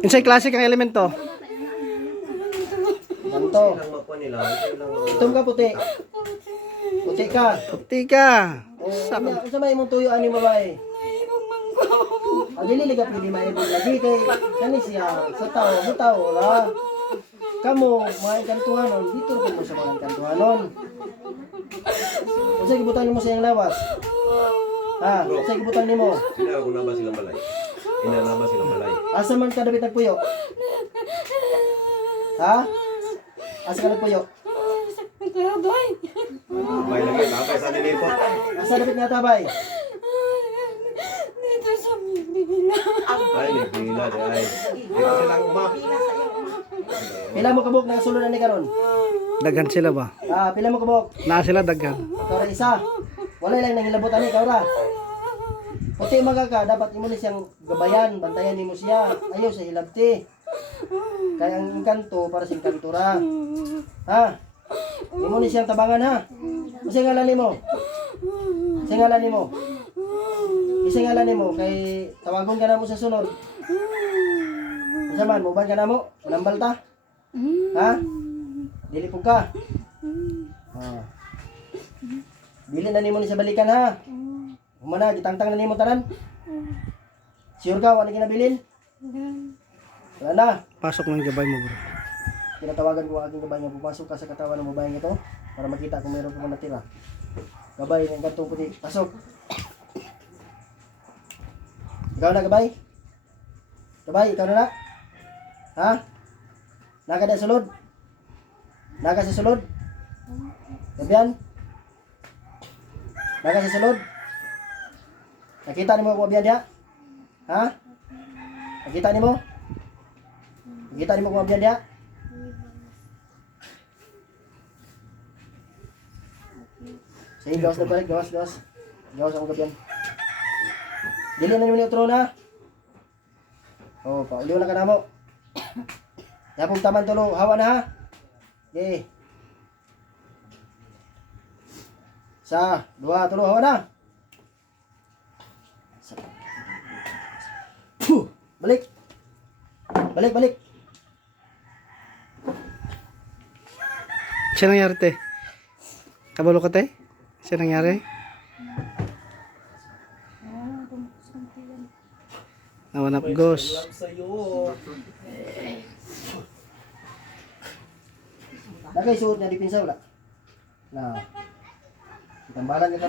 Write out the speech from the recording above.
Insay klase kang elemento? Ganto. Itom ka puti. Puti ka. Puti ka. Sa may mong tuyo ani babae. Dili liga pwede maibog lagi kay kani siya sa tao, bitaw la. Kamu mga kantuhanon, dito ko mo sa mga kantuhanon. Kasi gibutan nimo sa iyang lawas. Ha, kasi gibutan nimo. Ina ako na ba silang balay? Ina na ba silang balay? Asa man ka David nagpuyo? Ha? Asa ka nagpuyo? May lagi tapay sa dilipo. Asa David nga tabay? Dito sa Bibila. Ay, nagpila ay. Dito silang uma. Pila mo kabuk na sulod ni karon? Daghan sila ba? Ah, pila mo kabuk? Na sila daghan. Kara isa. Wala lang nangilabot ani kara. Puti maga ka, dapat imo ni siyang gabayan, bantayan nimo siya. Ayaw sa hilabti. Kaya ang engkanto para sa engkantura. Ha? Imo ni siyang tabangan ha. Kasi ngalan nimo. Kasi ngalan nimo. Kasi ngalan nimo kay tawagon ka na mo sa sunod. Unsa man mo ban ka na mo? Manambal ta? Ha? Dili pug ka. Ah. Dili na nimo ni sa balikan ha. Humana gitangtang na nimo tanan. Sure ka wala ginabilin? Wala na. Pasok ng gabay mo bro. Tinatawagan ko ang aking gabay nga pumasok ka sa katawan ng babaeng ito para makita kung meron pa man natira. Gabay ng gantong puti. Pasok. Ikaw na gabay? Gabay, ikaw na na? Ha? Naka na sulod? Naka sa sulod? Gabian? Naka sa sulod? Nakita ni mo kung abiyan dia? Ha? Nakita ni mo? Nakita ni mo kung abiyan dia? Sige, gawas na balik, gawas. Gawas ang gabian. Dili na naman yung trono ha? Oh, pauliw na ka na mo. Yapong taman tulo, hawa na ha? Okay. Isa, dua, tulo, hawa na. Balik. Balik. Siya nangyari te? Kabalo ka te? Siya nangyari? Nawanap ghost. Lagay suot na dipinsa wala. Na. Tambalan ka